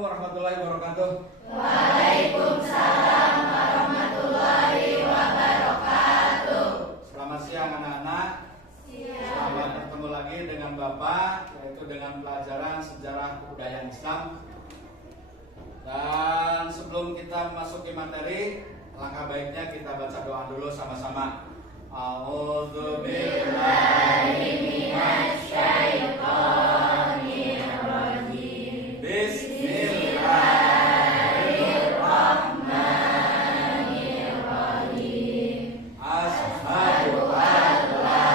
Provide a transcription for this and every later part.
Assalamualaikum warahmatullahi wabarakatuh. Waalaikumsalam warahmatullahi wabarakatuh. Selamat siang anak-anak. Selamat bertemu lagi dengan Bapak, yaitu dengan pelajaran sejarah kebudayaan Islam. Dan sebelum kita memasuki materi, alangkah baiknya kita baca doa dulu sama-sama. A'udzu billahi minasy syaithanir rajim. Bismillahirrahmanirrahim. Asyhadu an la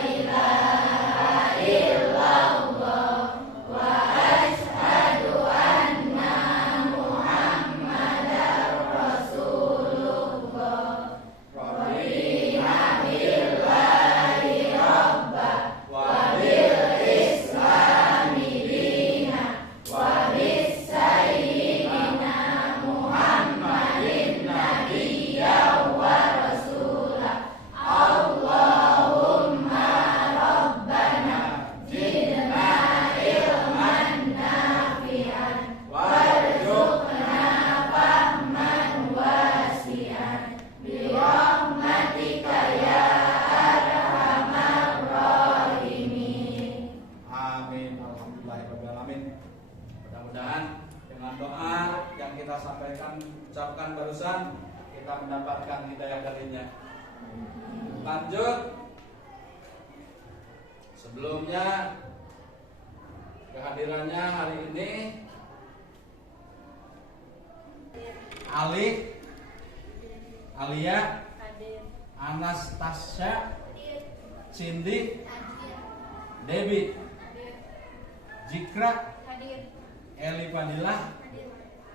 ilaha illallah wa asyhadu anna Muhammadar Rasulullah. Radina billahi rabba wa bil islami dina wa bis sayyidina Muhammadin nabiyya wa rasulah. Allahumma rabbana zidna ilman nafi'an warzuqna fahman wasi'an birahmatika ya arhamar rahimin. Amin. Alhamdulillahirabbil alamin. Mudah-mudahan dengan doa yang kita ucapkan barusan, kita mendapatkan hidayah darinya. Lanjut. Sebelumnya kehadirannya hari ini Alif, Alia, Anastasia, Cindy, Debbie, Jikra, Eli Fadilah,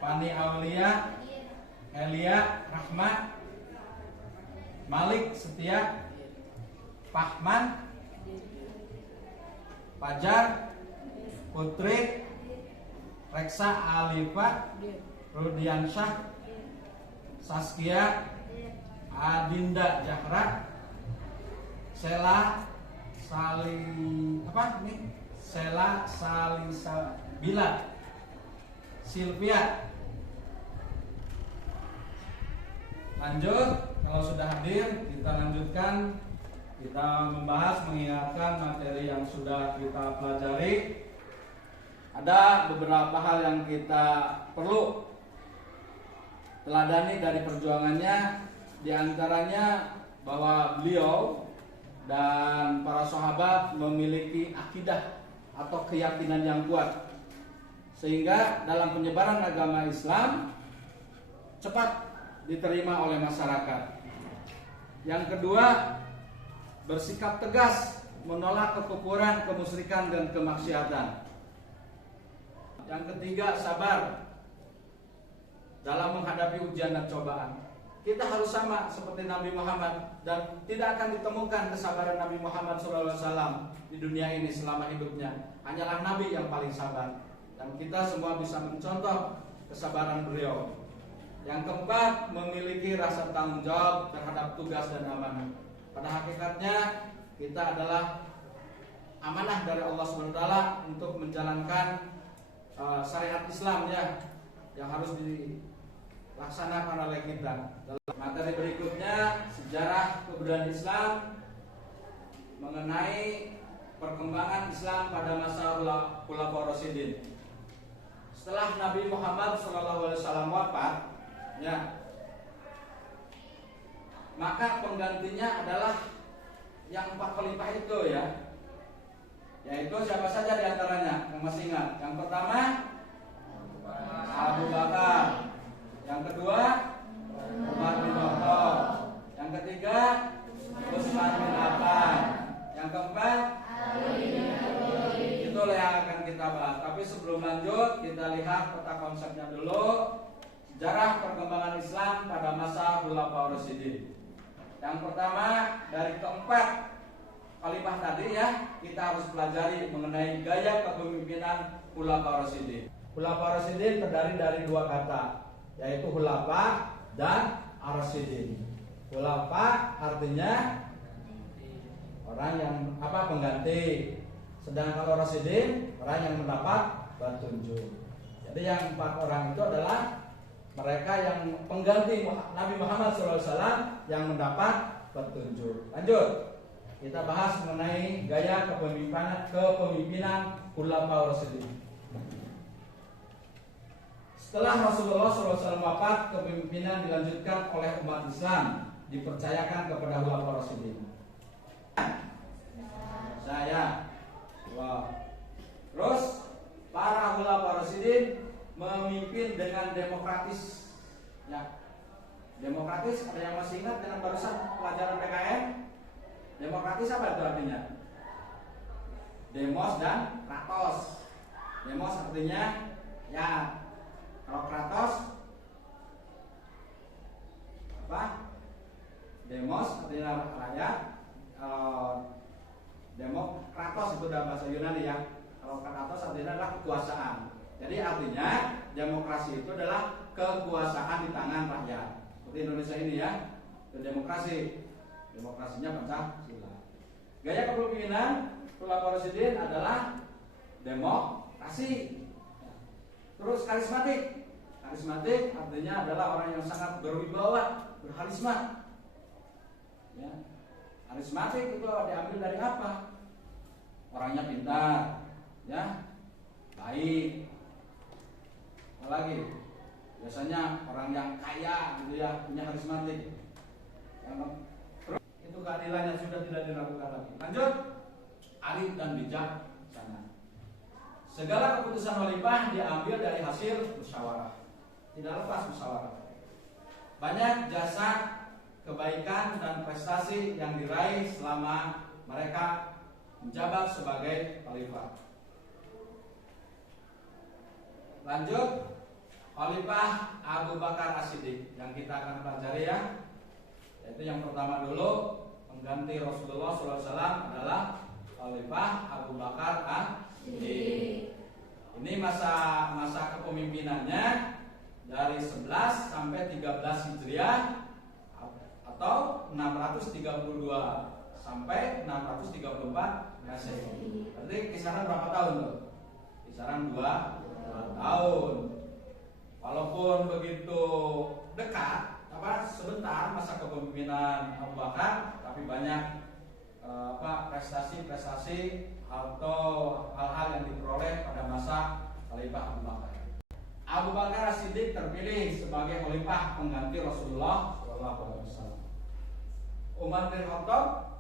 Pani Aulia, Elia Rahma, Malik Setia, Pahman, Fajar, Putri, Reksa Alifa, Rudiansyah, Saskia, Adinda Jahra, Sela Salisabila, Silvia. Lanjut, kalau sudah hadir kita lanjutkan. Kita membahas, mengingatkan materi yang sudah kita pelajari. Ada beberapa hal yang kita perlu teladani dari perjuangannya. Di antaranya bahwa beliau dan para sahabat memiliki akidah atau keyakinan yang kuat, sehingga dalam penyebaran agama Islam cepat diterima oleh masyarakat. Yang kedua, bersikap tegas menolak kekufuran, kemusyrikan dan kemaksiatan. Yang ketiga, sabar dalam menghadapi ujian dan cobaan. Kita harus sama seperti Nabi Muhammad, dan tidak akan ditemukan kesabaran Nabi Muhammad SAW di dunia ini selama hidupnya. Hanyalah Nabi yang paling sabar, dan kita semua bisa mencontoh kesabaran beliau. Yang keempat, memiliki rasa tanggung jawab terhadap tugas dan amanah. Pada hakikatnya kita adalah amanah dari Allah SWT untuk menjalankan syariat Islam yang harus dilaksanakan oleh kita. Dalam materi berikutnya, sejarah kebudayaan Islam mengenai perkembangan Islam pada masa Khulafaur Rasyidin. Setelah Nabi Muhammad SAW wafat, maka penggantinya adalah yang 4 khalifah itu, yaitu siapa saja di antaranya yang masih ingat? Yang pertama Abu Bakar, yang kedua Umar bin Khattab, yang ketiga Utsman bin Affan, yang keempat itulah yang akan kita bahas. Tapi sebelum lanjut, kita lihat peta konsepnya dulu. Sejarah perkembangan Islam pada masa Khulafaur Rasyidin. Yang pertama, dari keempat khalifah tadi kita harus pelajari mengenai gaya kepemimpinan Khulafaur Rasyidin. Khulafaur Rasyidin terdiri dari 2 kata, yaitu khulafa dan ar-rasyidin. Khulafa artinya orang yang pengganti, sedangkan ar-rasyidin orang yang mendapat petunjuk. Jadi yang 4 orang itu adalah mereka yang pengganti Nabi Muhammad SAW yang mendapat petunjuk. Lanjut, kita bahas mengenai gaya kepemimpinan Khulafaur Rasyidin. Setelah Rasulullah SAW wafat, kepemimpinan dilanjutkan oleh umat Islam, dipercayakan kepada Khulafaur Rasyidin. Saya, terus para Khulafaur Rasyidin memimpin dengan demokratis. Ya, demokratis. Ada yang masih ingat dengan barusan pelajaran PKN? Demokratis apa itu artinya? Demos dan kratos. Demos artinya ya. Kalau kratos apa? Demos artinya rakyat. Demokratos itu dalam bahasa Yunani ya. Kalau kratos artinya adalah kekuasaan. Jadi artinya demokrasi itu adalah kekuasaan di tangan rakyat. Seperti Indonesia ini ya, itu demokrasi. Demokrasinya Pancasila. Gaya kepemimpinan Khulafaur Rasyidin adalah demokrasi. Terus karismatik. Karismatik artinya adalah orang yang sangat berwibawa, berharisma. Ya. Karismatik itu diambil dari apa? Orangnya pintar, ya, baik. Apalagi biasanya orang yang kaya gitu ya, punya karismatik. Itu keadilan yang sudah tidak dilakukan lagi. Lanjut, arif dan bijaksana. Segala keputusan khalifah diambil dari hasil musyawarah, tidak lepas musyawarah. Banyak jasa, kebaikan dan prestasi yang diraih selama mereka menjabat sebagai khalifah. Lanjut, Khalifah Abu Bakar As-Siddiq yang kita akan pelajari ya. Yaitu yang pertama dulu, pengganti Rasulullah SAW adalah Khalifah Abu Bakar As-Siddiq. Ini masa kepemimpinannya dari 11 sampai 13 Hijriah atau 632 sampai 634 Masehi. Berarti kisaran berapa tahun tuh? Kisaran 2 tahun. Walaupun begitu dekat, sebentar masa kepemimpinan Abu Bakar, tapi banyak prestasi-prestasi atau hal-hal yang diperoleh pada masa Khalifah Abu Bakar. Abu Bakar As-Siddiq terpilih sebagai khalifah pengganti Rasulullah SAW. Umar bin Khattab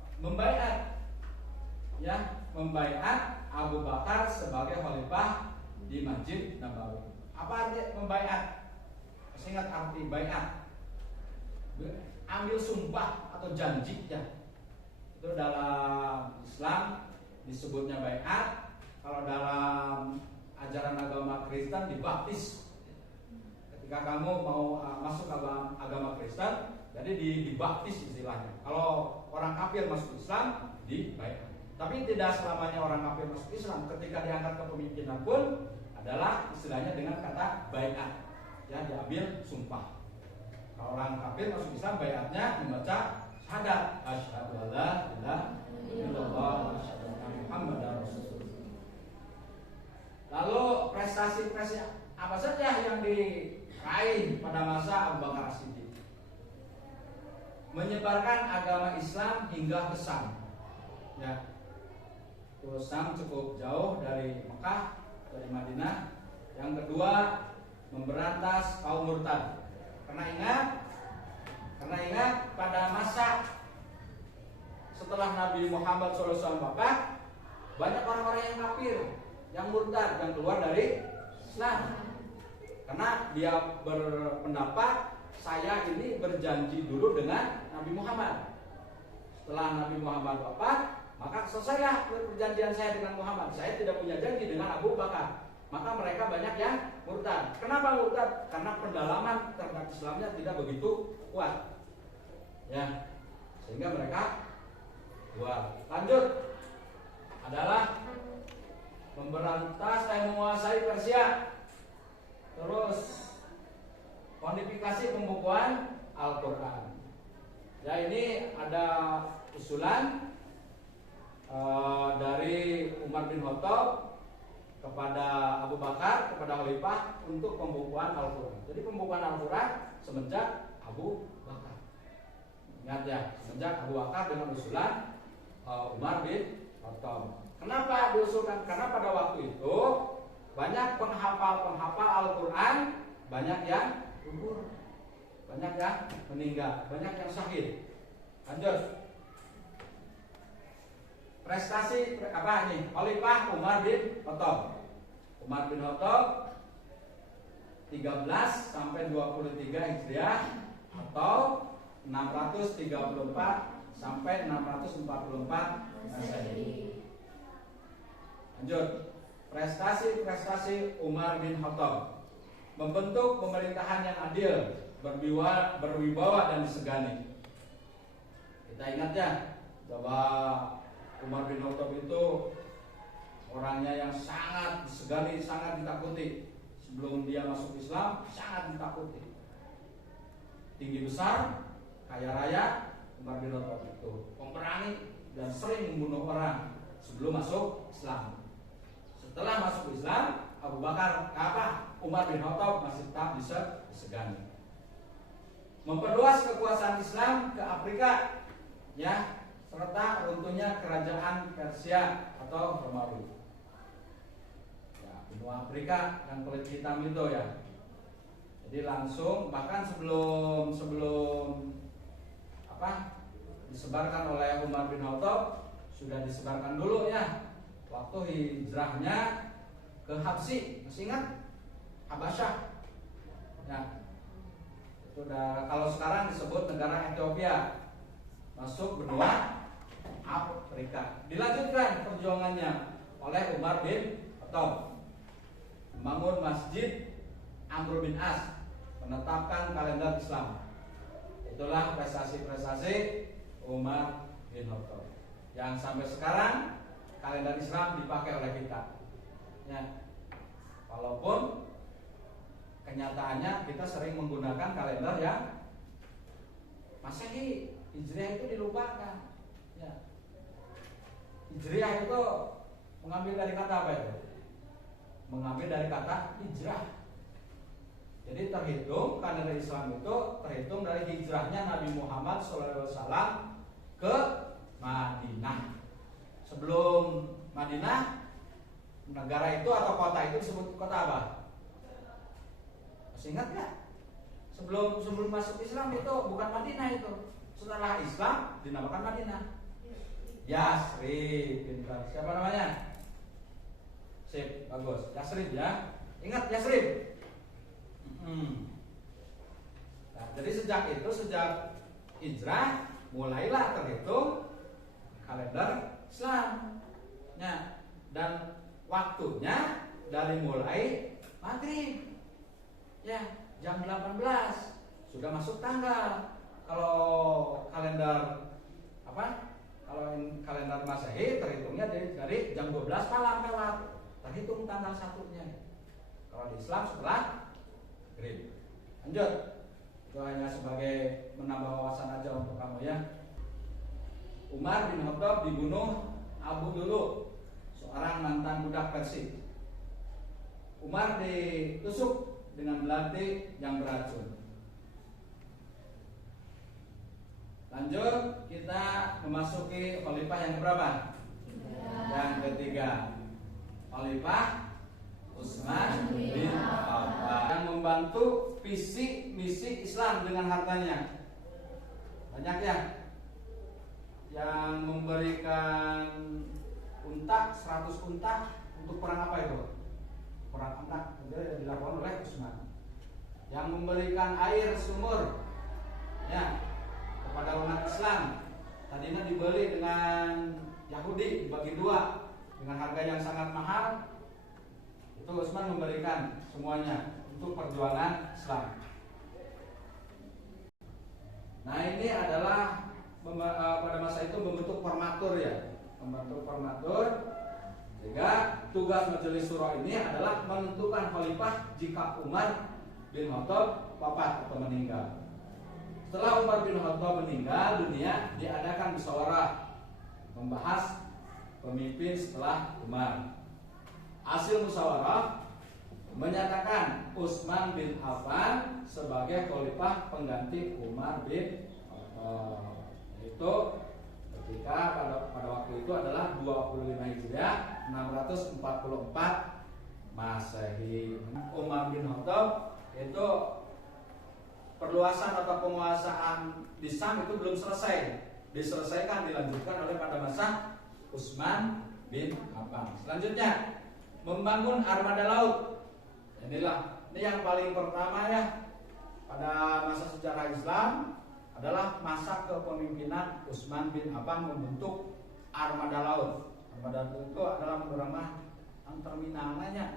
membaiat Abu Bakar sebagai khalifah di Masjid Nabawi. Apa arti membaiat? Masih ingat arti baiat? Ambil sumpah atau janji ya. Itu dalam Islam disebutnya baiat. Kalau dalam ajaran agama Kristen dibaptis. Ketika kamu mau masuk agama Kristen, jadi dibaptis istilahnya. Kalau orang kafir masuk Islam, dibaiat. Tapi tidak selamanya orang kafir masuk Islam. Ketika diangkat kepemimpinan pun adalah istilahnya dengan kata baiat, ya, diambil sumpah. Kalau orang kafir masuk Islam, baiatnya membaca syahadat, asyhadu alla ilaha illallah wa asyhadu anna Muhammadar Rasulullah. Lalu prestasi-prestasi apa saja yang diraih pada masa Abu Bakar As-Siddiq? Menyebarkan agama Islam hingga ke Syam. Ya. Terus Syam cukup jauh dari Mekah, dari Madinah. Yang kedua, memberantas kaum murtad. Karena ingat pada masa setelah Nabi Muhammad SAW wafat, banyak orang-orang yang kafir, yang murtad, yang keluar dari Islam. Karena dia berpendapat, saya ini berjanji dulu dengan Nabi Muhammad. Setelah Nabi Muhammad wafat, maka selesailah perjanjian saya dengan Muhammad. Saya tidak punya janji dengan Abu Bakar. Maka mereka banyak yang murtad. Kenapa murtad? Karena pendalaman terhadap Islamnya tidak begitu kuat. Ya, sehingga mereka keluar. Lanjut adalah menguasai Persia. Terus kodifikasi pembukuan Al-Quran. Ya, ini ada usulan dari Umar bin Khattab kepada Abu Bakar, kepada kepada khalifah untuk pembukuan Al-Quran. Jadi pembukuan Al-Quran semenjak Abu Bakar. Ingat ya, semenjak Abu Bakar dengan usulan Umar bin Khattab. Kenapa diusulkan? Karena pada waktu itu banyak penghafal Al-Quran, banyak yang gugur, banyak yang meninggal, banyak yang syahid. Lanjut. Prestasi apa ini? Khalifah Umar bin Khattab. Umar bin Khattab 13 sampai 23 Hijriah atau 634 sampai 644 Masehi. Lanjut. Prestasi Umar bin Khattab membentuk pemerintahan yang adil, berwibawa dan disegani. Kita ingat ya bahwa Umar bin Khattab itu orangnya yang sangat disegani, sangat ditakuti. Sebelum dia masuk Islam, sangat ditakuti. Tinggi besar, kaya raya, Umar bin Khattab itu pemberani dan sering membunuh orang sebelum masuk Islam. Setelah masuk Islam, Abu Bakar, Umar bin Khattab masih tetap bisa disegani. Memperluas kekuasaan Islam ke Afrika, ya, serta runtuhnya kerajaan Persia atau Romawi. Ya, benua Afrika yang kulit hitam itu ya. Jadi langsung bahkan sebelum disebarkan oleh Umar bin Khattab sudah disebarkan dulu ya. Waktu hijrahnya ke Habsyi, masih ingat? Habasyah. Ya. Itu udah, kalau sekarang disebut negara Ethiopia. Masuk benua Afrika. Dilanjutkan perjuangannya oleh Umar bin Khattab. Membangun Masjid Amr bin As, menetapkan kalender Islam. Itulah prestasi-prestasi Umar bin Khattab yang sampai sekarang kalender Islam dipakai oleh kita. Ya. Walaupun kenyataannya kita sering menggunakan kalender yang Masehi, Hijriah itu dilupakan. Ya. Hijriah itu mengambil dari kata apa itu? Mengambil dari kata hijrah. Jadi terhitung kalender Islam itu terhitung dari hijrahnya Nabi Muhammad SAW ke Madinah. Sebelum Madinah, negara itu atau kota itu disebut kota apa? Masih ingat nggak? Sebelum masuk Islam itu bukan Madinah itu. Setelah Islam dinamakan Madinah. Yasrib, pintar. Siapa namanya? Sip, bagus. Yasrib ya. Ingat Yasrib. Nah, jadi sejak hijrah mulailah terhitung kalender Islam. Ya, dan waktunya dari mulai maghrib. Ya, jam 18 sudah masuk tanggal. Kalau kalender Kalau kalender Masehi terhitungnya dari jam 12 malam lewat. Terhitung tanggal satunya. Kalau di Islam setelah maghrib. Lanjut. Itu hanya sebagai menambah wawasan aja untuk kamu ya. Umar bin Khattab dibunuh Abu Dulu, seorang mantan budak Persia. Umar ditusuk dengan belati yang beracun. Lanjut, kita memasuki khalifah yang berapa? Yang ketiga, Khalifah Utsman bin Affan yang membantu visi misi Islam dengan hartanya. Banyak ya. Yang memberikan unta 100 unta untuk perang apa itu? Perang anak, jadi dilakukan oleh Utsman. Yang memberikan air sumur ya kepada umat Islam. Tadinya dibeli dengan Yahudi, dibagi dua dengan harga yang sangat mahal. Itu Utsman memberikan semuanya untuk perjuangan Islam. Nah, ini adalah pada masa itu membentuk formatur ya, membentuk formatur. Sehingga tugas Majelis Syuro ini adalah menentukan khalifah jika Umar bin Khattab wafat atau meninggal. Setelah Umar bin Khattab meninggal dunia, diadakan musyawarah membahas pemimpin setelah Umar. Hasil musyawarah, menyatakan Utsman bin Affan sebagai khalifah pengganti Umar bin Khattab. Itu ketika pada waktu itu adalah 25 Hijriah 644 Masehi. Umar bin Khattab itu perluasan atau penguasaan di Syam itu belum selesai. Diselesaikan, dilanjutkan oleh pada masa Utsman bin Affan. Selanjutnya membangun armada laut. Ini yang paling pertama ya pada masa sejarah Islam adalah masa kepemimpinan Utsman bin Affan membentuk armada laut. Armada laut itu adalah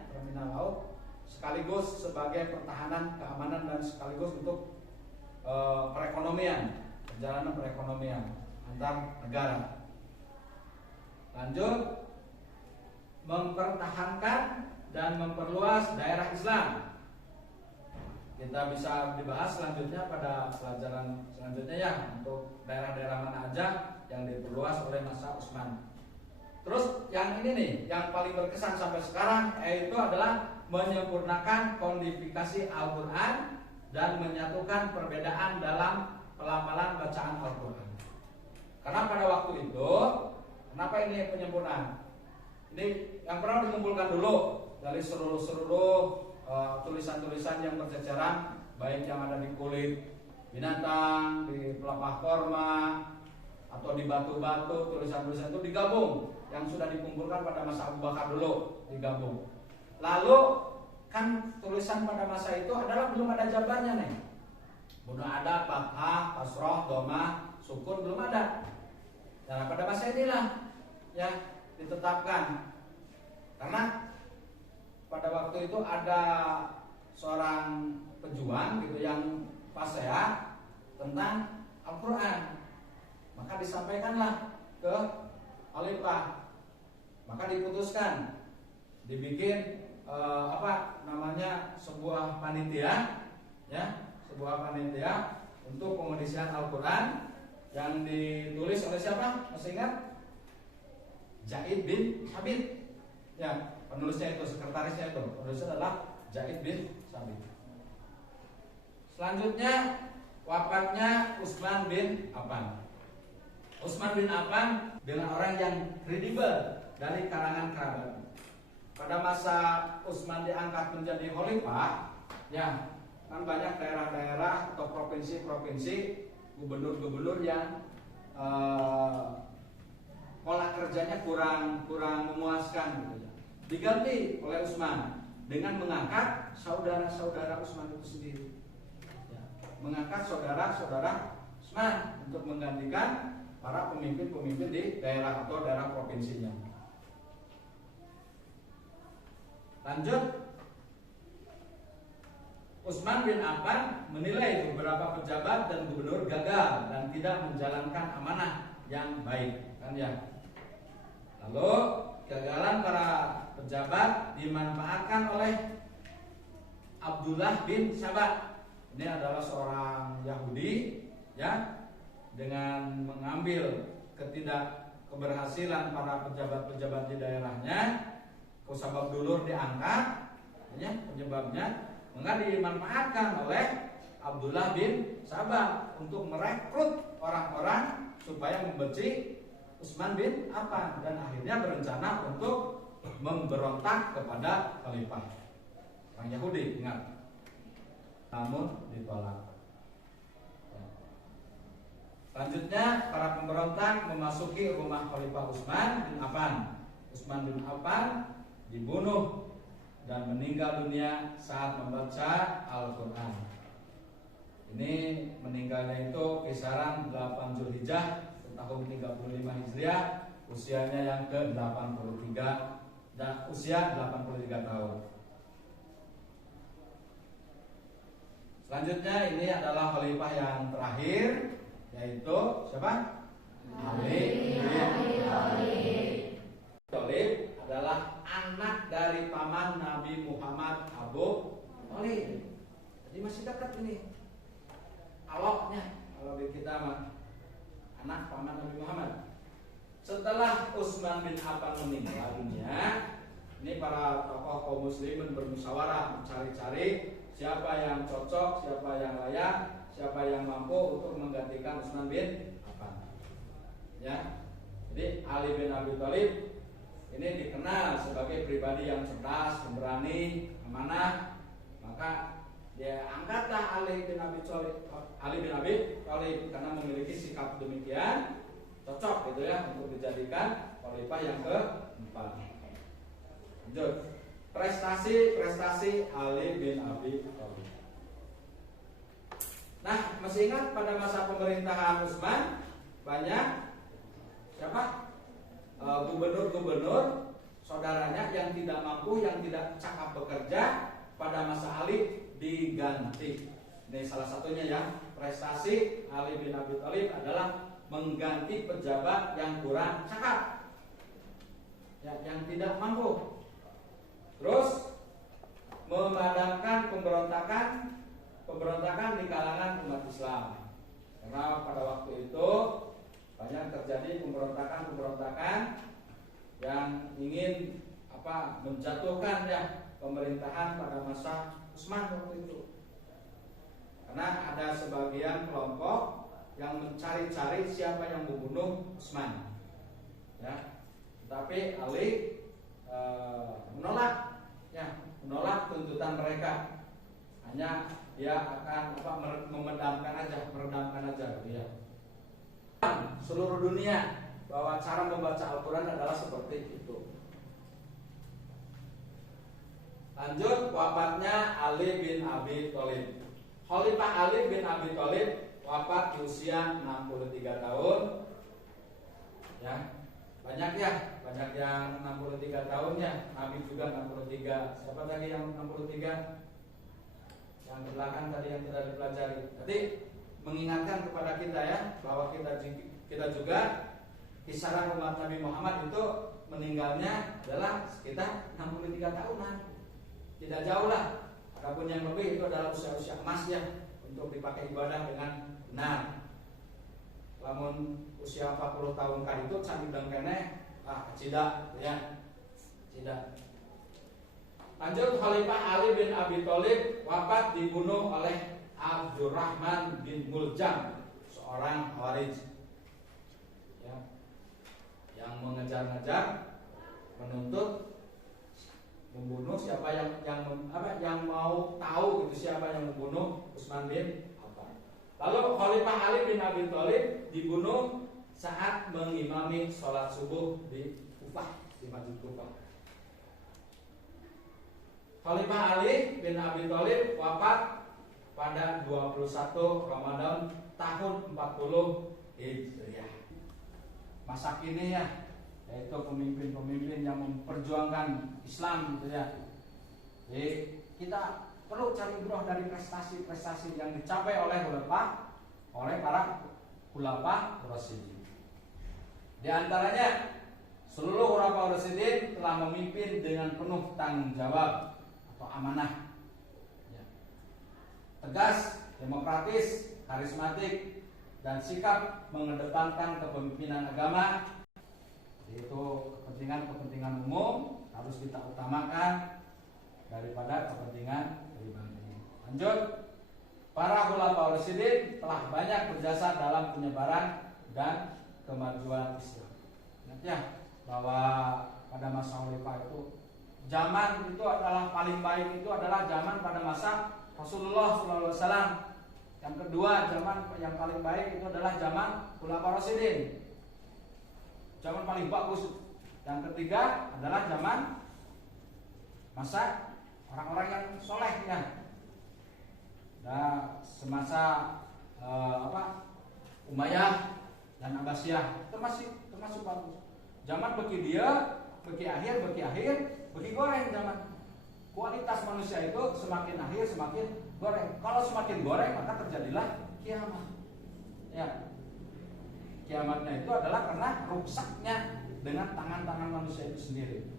terminal laut sekaligus sebagai pertahanan keamanan dan sekaligus untuk perjalanan perekonomian antar negara. Lanjut, mempertahankan dan memperluas daerah Islam. Kita bisa dibahas selanjutnya pada pelajaran selanjutnya ya, untuk daerah-daerah mana aja yang diperluas oleh masa Utsman. Terus yang ini nih, yang paling berkesan sampai sekarang, yaitu adalah menyempurnakan kodifikasi Al-Quran dan menyatukan perbedaan dalam pelafalan bacaan Al-Quran. Karena pada waktu itu, kenapa ini penyempurnaan? Ini yang pernah dikumpulkan dulu dari seluruh tulisan-tulisan yang berceceran, baik yang ada di kulit binatang, di pelepah korma, atau di batu-batu, tulisan-tulisan itu digabung. Yang sudah dikumpulkan pada masa Abu Bakar dulu digabung. Lalu kan tulisan pada masa itu adalah belum ada jabarnya nih. Belum ada fathah, kasroh, dhamma, sukun, belum ada. Nah pada masa inilah ya ditetapkan. Karena pada waktu itu ada seorang pejuang gitu yang fasih tentang Al-Quran. Maka disampaikanlah ke khalifah. Maka diputuskan dibikin sebuah panitia ya, sebuah panitia untuk pengondisian Al-Quran yang ditulis oleh siapa? Masih ingat? Zaid bin Sabit. Ya, penulisnya itu, sekretarisnya itu. Penulisnya adalah Zaid bin Sabit. Selanjutnya wafatnya Utsman bin Affan. Utsman bin Affan dengan orang yang kredibel dari kalangan kerabat. Pada masa Utsman diangkat menjadi khalifah, ya, kan banyak daerah-daerah atau provinsi-provinsi, gubernur-gubernur yang pola kerjanya kurang memuaskan gitu ya. Diganti oleh Utsman dengan mengangkat saudara-saudara Utsman itu sendiri. Ya, mengangkat saudara-saudara Utsman untuk menggantikan para pemimpin-pemimpin di daerah atau daerah provinsinya. Lanjut, Utsman bin Affan menilai beberapa pejabat dan gubernur gagal dan tidak menjalankan amanah yang baik, kan ya. Lalu kegagalan para pejabat dimanfaatkan oleh Abdullah bin Sabah. Ini adalah seorang Yahudi, ya, dengan mengambil ketidakkeberhasilan para pejabat-pejabat di daerahnya, kusabab dulur diangkat, ya, penyebabnya, maka dimanfaatkan oleh Abdullah bin Sabah untuk merekrut orang-orang supaya membenci Utsman bin Affan dan akhirnya berencana untuk memberontak kepada khalifah. Orang Yahudi, ingat. Namun ditolak. Selanjutnya para pemberontak memasuki rumah Khalifah Utsman bin Affan. Utsman bin Affan dibunuh dan meninggal dunia saat membaca Al-Quran. Ini meninggalnya itu kisaran 8 Zulhijjah tahun 35 Hijriah, usianya yang ke-83 dan usia 83 tahun. Selanjutnya ini adalah khalifah yang terakhir, yaitu siapa? Ali bin Abi Thalib adalah anak dari paman Nabi Muhammad, Abu Thalib. Jadi masih dekat ini aloknya kalau di kita mah. Anak paman Nabi Muhammad. Setelah Utsman bin Affan meninggal dunia, Ini para tokoh kaum muslimin bermusyawarah mencari-cari siapa yang cocok, siapa yang layak, siapa yang mampu untuk menggantikan Utsman bin Affan. Ya. Jadi Ali bin Abi Thalib ini dikenal sebagai pribadi yang cerdas, pemberani, amanah. Maka dia angkatlah Ali bin Abi Thalib karena memiliki sikap demikian cocok gitu ya untuk dijadikan khalifah yang keempat. Lanjut. Prestasi Ali bin Abi Thalib. Nah, masih ingat pada masa pemerintahan Utsman banyak siapa? Gubernur-gubernur saudaranya yang tidak mampu, yang tidak cakap bekerja, pada masa Ali diganti. Ini salah satunya ya. Prestasi Ali bin Abi Thalib adalah mengganti pejabat yang kurang cakap, ya, yang tidak mampu. Terus memadamkan pemberontakan di kalangan umat Islam. Karena pada waktu itu banyak terjadi pemberontakan yang ingin menjatuhkan ya pemerintahan pada masa Utsman waktu itu. Karena ada sebagian kelompok yang mencari-cari siapa yang membunuh Utsman. Ya. Tetapi Ali menolak tuntutan mereka. Hanya dia akan meredamkan aja gitu ya. Seluruh dunia bahwa cara membaca Al-Quran adalah seperti itu. Lanjut, wafatnya Ali bin Abi Thalib. Khalifah Ali bin Abi Thalib wafat di usia 63 tahun. Ya. Banyak yang 63 tahun ya. Nabi juga 63. Siapa tadi yang 63? Yang di belakang tadi yang tidak dipelajari. Tadi mengingatkan kepada kita ya bahwa kita juga kisaran umat Nabi Muhammad itu meninggalnya adalah sekitar 63 tahunan. Tidak jauh lah. Adapun yang lebih itu adalah usia-usia emas ya untuk dipakai ibadah dengan benar. Namun usia 40 tahun kali itu sambil dan kene tidak ya. Tidak. Lanjut, Khalifah Ali bin Abi Thalib wafat dibunuh oleh Abdurrahman bin Muljam, seorang Khawarij ya, yang mengejar-ngejar, menuntut membunuh siapa yang mau tahu gitu siapa yang membunuh Utsman bin Affan. Lalu Khalifah Ali bin Abi Thalib dibunuh saat mengimami sholat subuh di Kufah, di Masjid Kufah. Khalifah Ali bin Abi Thalib wafat pada 21 Ramadan tahun 40 Hijriah. Masa kini ya, yaitu pemimpin-pemimpin yang memperjuangkan Islam gitu ya. Jadi kita perlu cari ibrah dari prestasi-prestasi yang dicapai oleh para khulafa Rasyidin. Di antaranya seluruh khulafa Rasyidin telah memimpin dengan penuh tanggung jawab atau amanah. Ya. Tegas, demokratis, karismatik, dan sikap mengedepankan kepemimpinan agama, yaitu kepentingan umum harus kita utamakan daripada kepentingan pribadi. Lanjut, para khulafa Rasyidin telah banyak berjasa dalam penyebaran dan kemajuan Islam. Ingat ya bahwa pada masa khalifah itu zaman itu adalah paling baik itu adalah zaman pada masa Rasulullah SAW. Yang kedua, zaman yang paling baik itu adalah zaman khulafa Rasyidin. Zaman paling bagus. Yang ketiga adalah zaman masa orang-orang yang soleh ya. Nah, semasa Umayyah dan Abbasiyah termasuk bagus. Zaman bagi akhir, bagi goreng zaman. Kualitas manusia itu semakin akhir semakin goreng. Kalau semakin goreng maka terjadilah kiamat. Ya. Kiamatnya itu adalah karena rusaknya dengan tangan-tangan manusia itu sendiri.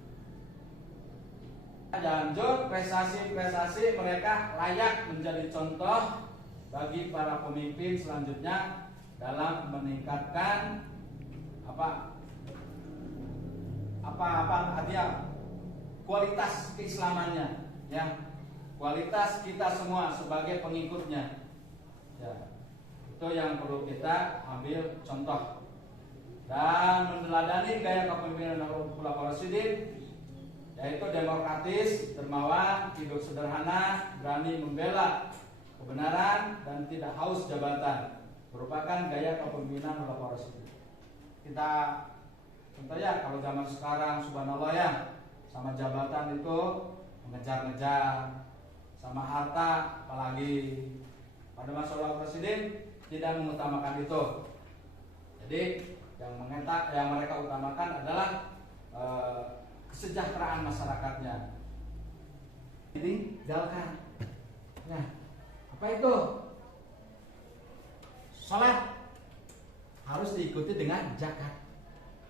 Lanjut, prestasi-prestasi mereka layak menjadi contoh bagi para pemimpin selanjutnya dalam meningkatkan artinya kualitas keislamannya, ya, kualitas kita semua sebagai pengikutnya, ya, itu yang perlu kita ambil contoh dan meneladani gaya kepemimpinan Khulafaur Rasyidin, yaitu demokratis, dermawan, hidup sederhana, berani membela kebenaran dan tidak haus jabatan, merupakan gaya kepemimpinan Khulafaur Rasyidin. Kita contoh ya, kalau zaman sekarang subhanallah ya, sama jabatan itu mengejar-ngejar, sama harta apalagi. Pada masa Khulafaur Rasyidin tidak mengutamakan itu. Jadi yang mereka utamakan adalah kesejahteraan masyarakatnya. Ini tinggalkan. Nah, apa itu? Sholat harus diikuti dengan zakat.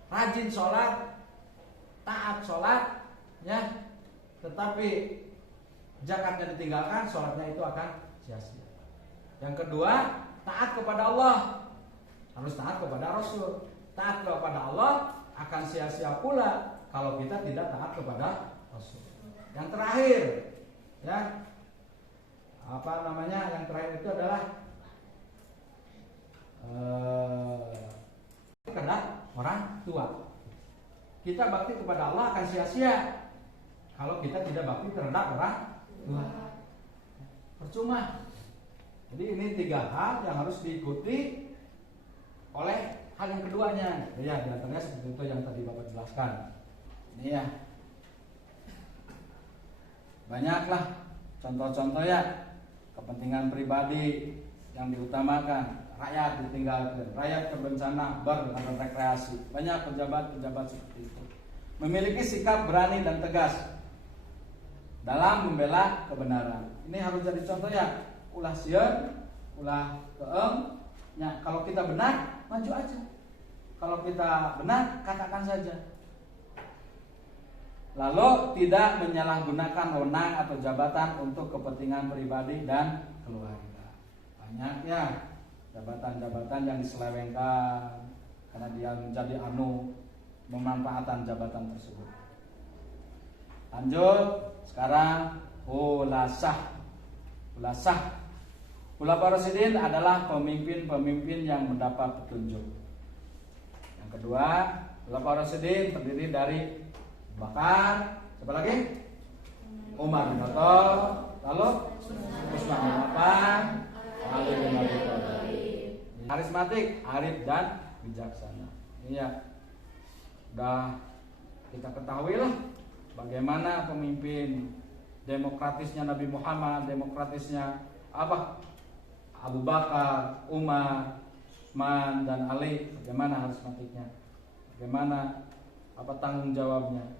Rajin sholat, taat sholat, ya. Tetapi zakatnya ditinggalkan, sholatnya itu akan sia-sia. Yang kedua, taat kepada Allah, harus taat kepada Rasul. Taat kepada Allah akan sia-sia pula kalau kita tidak taat kepada Rasul. Yang terakhir, ya, yang terakhir itu adalah kepada orang tua. Kita bakti kepada Allah akan sia-sia kalau kita tidak bakti terhadap orang tua. Percuma. Jadi ini 3 hal yang harus diikuti oleh hal yang keduanya. Ya, diantaranya seperti itu yang tadi Bapak jelaskan. Ini ya, banyaklah contoh-contoh ya, kepentingan pribadi yang diutamakan, rakyat ditinggalkan, rakyat berencana berrekreasi. Banyak pejabat-pejabat seperti itu. Memiliki sikap berani dan tegas dalam membela kebenaran. Ini harus jadi contoh ya. Ulah sieun, ulah keeng. Ya, kalau kita benar, maju aja. Kalau kita benar, katakan saja. Lalu tidak menyalahgunakan wewenang atau jabatan untuk kepentingan pribadi dan keluarga. Banyak ya jabatan-jabatan yang diselewengkan karena dia menjadi memanfaatkan jabatan tersebut. Lanjut, sekarang khulasah. Khulafaur Rasyidin adalah pemimpin-pemimpin yang mendapat petunjuk. Yang kedua, Khulafaur Rasyidin terdiri dari Abu Bakar, siapa lagi? Umar bin Khattab, lalu Utsman bin Affan, Ali bin Abi Thalib. Karismatik, arif dan bijaksana. Iya. Udah kita ketahui lah bagaimana pemimpin demokratisnya Nabi Muhammad, demokratisnya Abu Bakar, Umar, Utsman dan Ali, bagaimana karismatiknya, bagaimana tanggung jawabnya.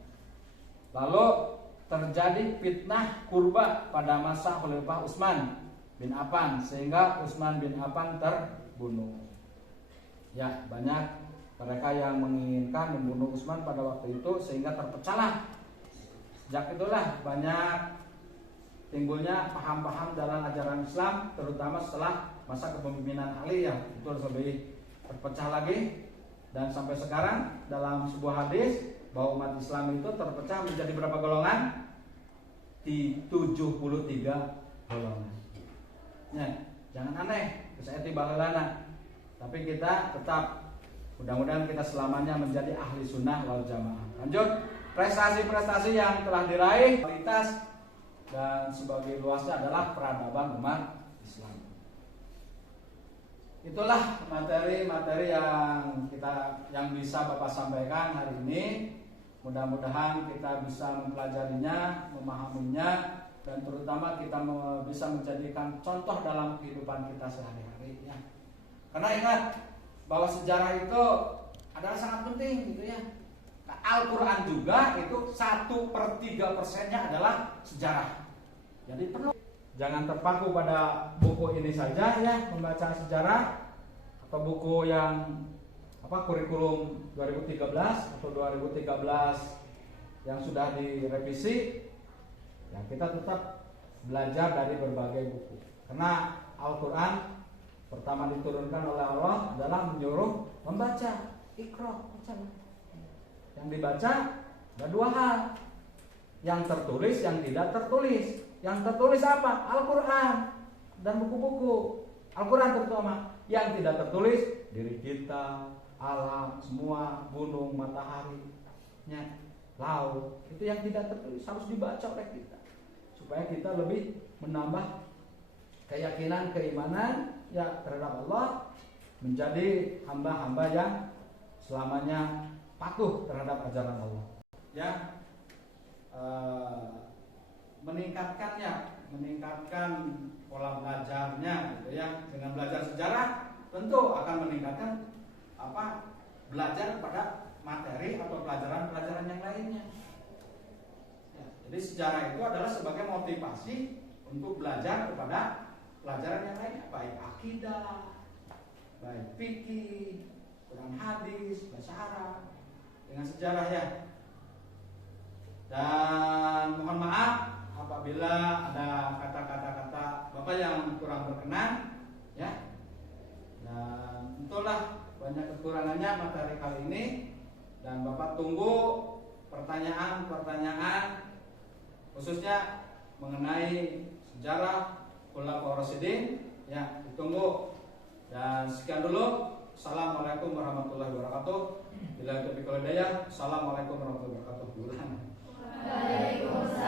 Lalu terjadi fitnah kurba pada masa Khalifah Utsman bin Affan sehingga Utsman bin Affan terbunuh. Ya, banyak mereka yang menginginkan membunuh Utsman pada waktu itu sehingga terpecahlah. Sejak itulah banyak timbulnya paham-paham dalam ajaran Islam, terutama setelah masa kepemimpinan Ali ya, itu harus lebih terpecah lagi. Dan sampai sekarang dalam sebuah hadis bahwa umat Islam itu terpecah menjadi berapa golongan? 73 golongan. Ya, jangan aneh, saya tiba kelana. Tapi kita tetap, mudah-mudahan kita selamanya menjadi ahli sunnah wal jamaah. Lanjut, prestasi-prestasi yang telah diraih, kualitas dan sebagai luasnya adalah peradaban umat Islam. Itulah materi-materi yang bisa Bapak sampaikan hari ini. Mudah-mudahan kita bisa mempelajarinya, memahaminya, dan terutama kita bisa menjadikan contoh dalam kehidupan kita sehari-hari ya. Karena ingat bahwa sejarah itu adalah sangat penting gitu ya. Al-Quran juga itu 1/3% adalah sejarah. Jadi perlu, jangan terpaku pada buku ini saja ya, membaca sejarah atau buku yang kurikulum 2013 atau 2013 yang sudah direvisi. Ya, kita tetap belajar dari berbagai buku. Karena Al-Quran pertama diturunkan oleh Allah adalah menyuruh membaca, Iqra, baca. Yang dibaca ada 2 hal. yang tertulis, yang tidak tertulis. Yang tertulis apa? Al-Quran dan buku-buku. Al-Quran terutama. Yang tidak tertulis, diri kita, alam, semua, gunung, matahari, laut. Itu yang tidak tertulis, harus dibaca oleh kita, supaya kita lebih menambah keyakinan, keimanan ya terhadap Allah, menjadi hamba-hamba yang selamanya patuh terhadap ajaran Allah. Ya, meningkatkan pola belajarnya gitu ya. Dengan belajar sejarah tentu akan meningkatkan belajar pada materi atau pelajaran-pelajaran yang lainnya. Ya, jadi sejarah itu adalah sebagai motivasi untuk belajar kepada pelajaran yang lainnya, baik akidah, baik fikih, Quran hadis, bahasa Arab, dengan sejarah ya. Dan mohon maaf apabila ada kata-kata Bapak yang kurang berkenan ya. Dan itulah banyak kekurangannya materi kali ini, dan Bapak tunggu pertanyaan-pertanyaan khususnya mengenai sejarah Khulafaur Rasyidin ya, ditunggu. Dan sekian dulu. Assalamualaikum warahmatullahi wabarakatuh. Bila taufiq wal hidayah. Assalamualaikum warahmatullahi wabarakatuh. Waalaikumsalam.